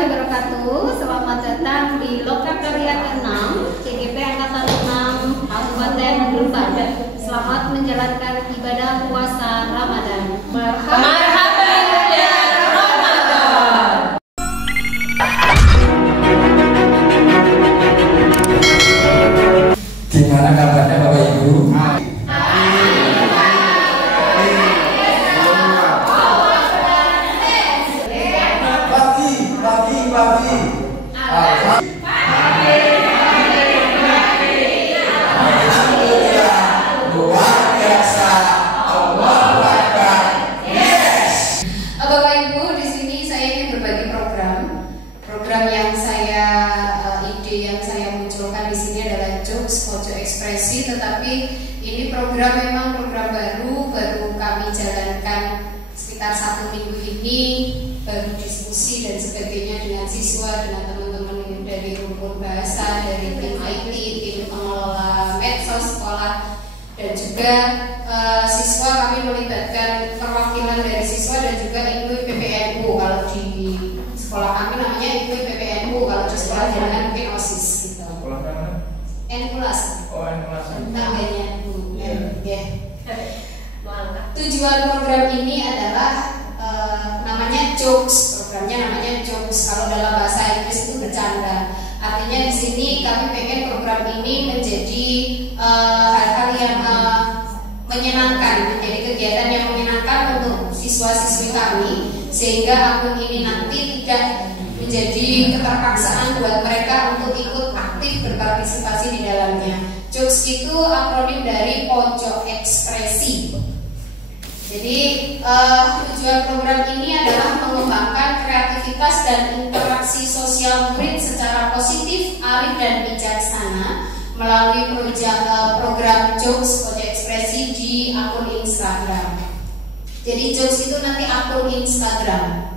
warahmatullahi wabarakatuh. Selamat datang di Lokakarya ke-6 CGP Angkatan 6 Kabupaten Rembang. Selamat menjalankan ibadah puasa Ramadan. Marhaban ya Ramadan. Gimana kabarnya Bapak Ibu? Pagi. Luar biasa. Allahu Akbar. Yes. Bapak Ibu, di sini saya ingin berbagi program yang saya ide yang saya munculkan di sini adalah Jokes Pojok Ekspresi, tetapi ini memang program baru kami jalankan sekitar 1 minggu ini, baru diskusi dan sebagainya dengan siswa, dengan teman-teman dari rumpun bahasa, dari tim IT, tim pengelola medsos sekolah, dan juga siswa. Kami melibatkan perwakilan dari siswa dan juga IPW PPNU. Kalau di sekolah kami namanya IPW PPNU, kalau di sekolah jalan mungkin OSIS gitu. Sekolah mana? N-Plus. Oh, N-Plus. Tangganya Tujuan program ini adalah namanya Jokes. Programnya namanya Jokes. Kalau dalam bahasa Inggris itu bercanda. Artinya di sini kami pengen program ini menjadi hal-hal yang menyenangkan, menjadi kegiatan yang menyenangkan untuk siswa-siswi kami, sehingga akun ini nanti tidak menjadi keterpaksaan buat mereka untuk ikut aktif berpartisipasi di dalamnya. Jokes itu akronim dari Pojok Ekspresi. Jadi tujuan program ini adalah mengembangkan kreativitas dan interaksi sosial murid secara positif, arif dan bijaksana melalui program Jokes Pojok Ekspresi di akun Instagram. Jadi Jokes itu nanti akun Instagram.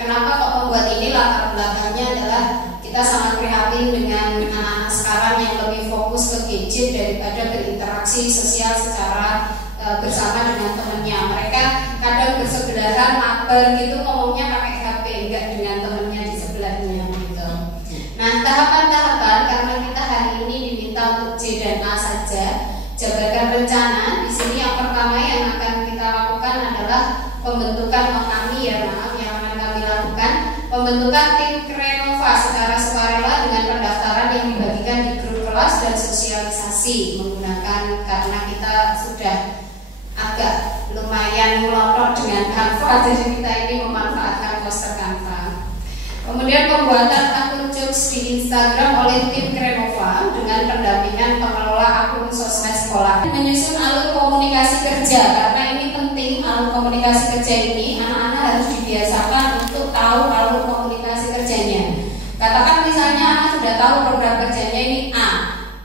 Kenapa kok membuat ini? Latar belakangnya adalah kita sangat prihatin dengan anak-anak sekarang yang lebih fokus ke gadget daripada berinteraksi sosial secara bersama dengan temannya. Mereka kadang bersebelahan, mabar gitu, ngomongnya pakai HP, enggak dengan temannya di sebelahnya gitu. Nah, tahapan-tahapan karena kita hari ini diminta untuk J dan A saja, jabarkan rencana. Di sini yang pertama yang akan kita lakukan adalah pembentukan yang akan kami lakukan pembentukan tim Krenova secara sukarela dengan pendaftaran yang dibagikan di grup kelas dan sosialisasi menggunakan, karena kita sudah agak lumayan melorot dengan Canva, jadi kita ini memanfaatkan poster Canva. Kemudian pembuatan akun Jokes di Instagram oleh tim Krenova dengan pendampingan pengelola akun sosmed sekolah. Menyusun alur komunikasi kerja, karena ini penting. Alur komunikasi kerja ini anak-anak harus dibiasakan untuk tahu alur komunikasi kerjanya. Katakan misalnya anak sudah tahu program kerjanya ini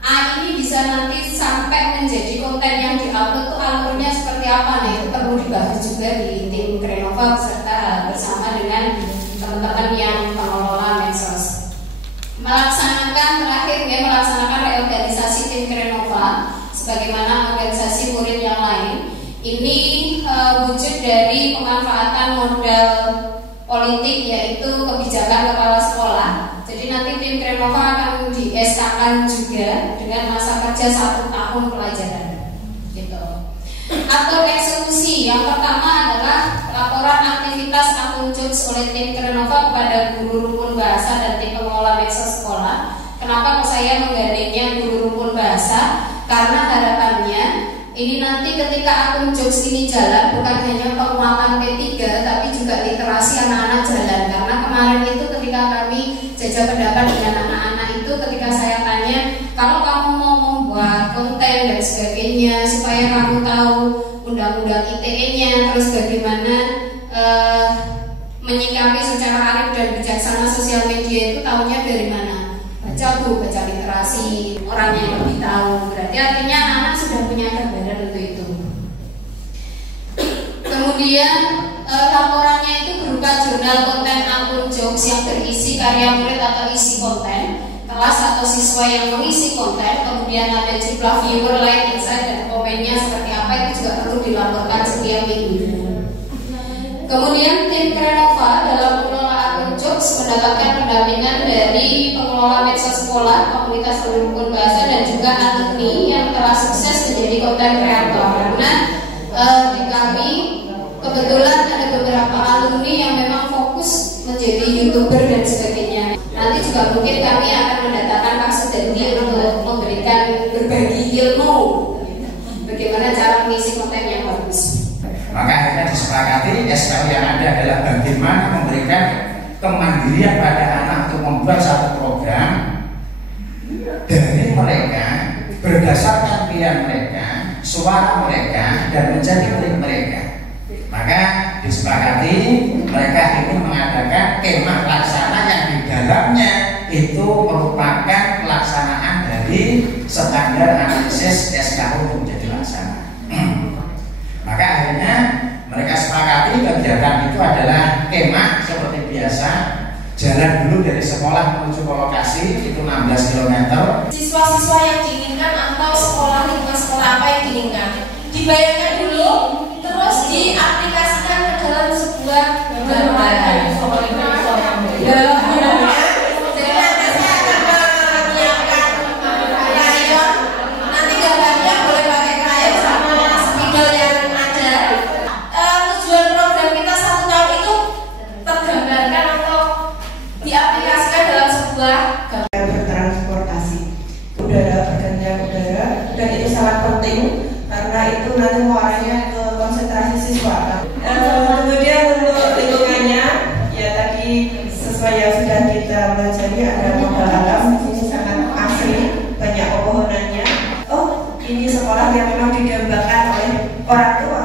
A ini bisa nanti sampai menjadi konten yang diupload itu alurnya seperti apa. Nah, itu perlu dibahas juga di tim Krenova serta bersama dengan teman-teman yang pengelola medsos. Melaksanakan reorganisasi tim Krenova sebagaimana organisasi murid yang lain. Ini wujud dari pemanfaatan modal politik, yaitu kebijakan kepala sekolah. Jadi nanti tim Krenova akan di SK-kan juga dengan masa kerja 1 tahun pelajaran gitu. Atau eksekusi yang pertama adalah laporan aktivitas akun Jokes oleh tim Krenova kepada guru rumpun bahasa dan tim pengelola medsos sekolah. Kenapa kok saya menggandengnya guru rumpun bahasa? Karena harapannya ini nanti ketika akun Jokes ini jalan, bukan hanya penguatan P3 tapi juga literasi anak-anak jalan. Karena kemarin itu ketika kami jajak pendapat dengan anak-anak itu, ketika saya tanya, kalau kamu mau membuat konten dan sebagainya supaya kamu tahu undang-undang ITE-nya, terus bagaimana menyikapi secara arif dan bijaksana sosial media, itu tahunya dari mana? Baca literasi, orang yang lebih tahu. Berarti artinya anak-anak sudah punya gambaran untuk itu. Kemudian laporannya itu berupa jurnal konten akun Jokes yang berisi karya murid atau isi konten, kelas atau siswa yang mengisi konten, kemudian ada jumlah viewer, like, insight, dan komennya seperti apa, itu juga perlu dilaporkan setiap minggu. Kemudian tim Krenova dalam mengelola akun Jokes mendapatkan pendampingan dari pengelola medsos sekolah, komunitas pendukung bahasa, dan juga alumni yang telah sukses menjadi konten kreator. Karena di kami kebetulan ada beberapa alumni yang memang fokus menjadi YouTuber dan sebagainya. Nanti juga mungkin kami akan mendatangkan Pak Sudandi untuk memberikan berbagi ilmu bagaimana cara mengisi konten yang bagus. Maka akhirnya disepakati SKU yang ada adalah bagaimana memberikan kemandirian pada anak untuk membuat satu program dari mereka berdasarkan pilihan mereka, suara mereka, dan menjadi milik mereka. Maka disepakati mereka ingin mengadakan kemah laksana yang di dalamnya itu merupakan pelaksanaan dari standar analisis SKU untuk menjadi laksana. Maka akhirnya mereka sepakati kegiatan itu adalah kemah seperti biasa, jalan dulu dari sekolah menuju ke lokasi itu 16 km. Siswa-siswa yang diinginkan atau sekolah lingkungan sekolah apa yang diinginkan dibayangkan dulu, terus diaplikasikan ke dalam sebuah gambaran. Jadi nanti saya akan menyiapkan krayon. Nanti gambarnya boleh pakai krayon sama spidol yang ada. Tujuan program kita 1 tahun itu tergambarkan atau diaplikasikan dalam sebuah bertransportasi udara, pergantian udara, dan itu sangat penting karena itu nanti mengarahnya ke konsentrasi siswa. Kemudian untuk lingkungannya, ya tadi sesuai yang sudah kita pelajari ada modal alam, ini sangat asri, banyak pepohonannya. Oh, ini sekolah yang memang didambakan oleh orang tua.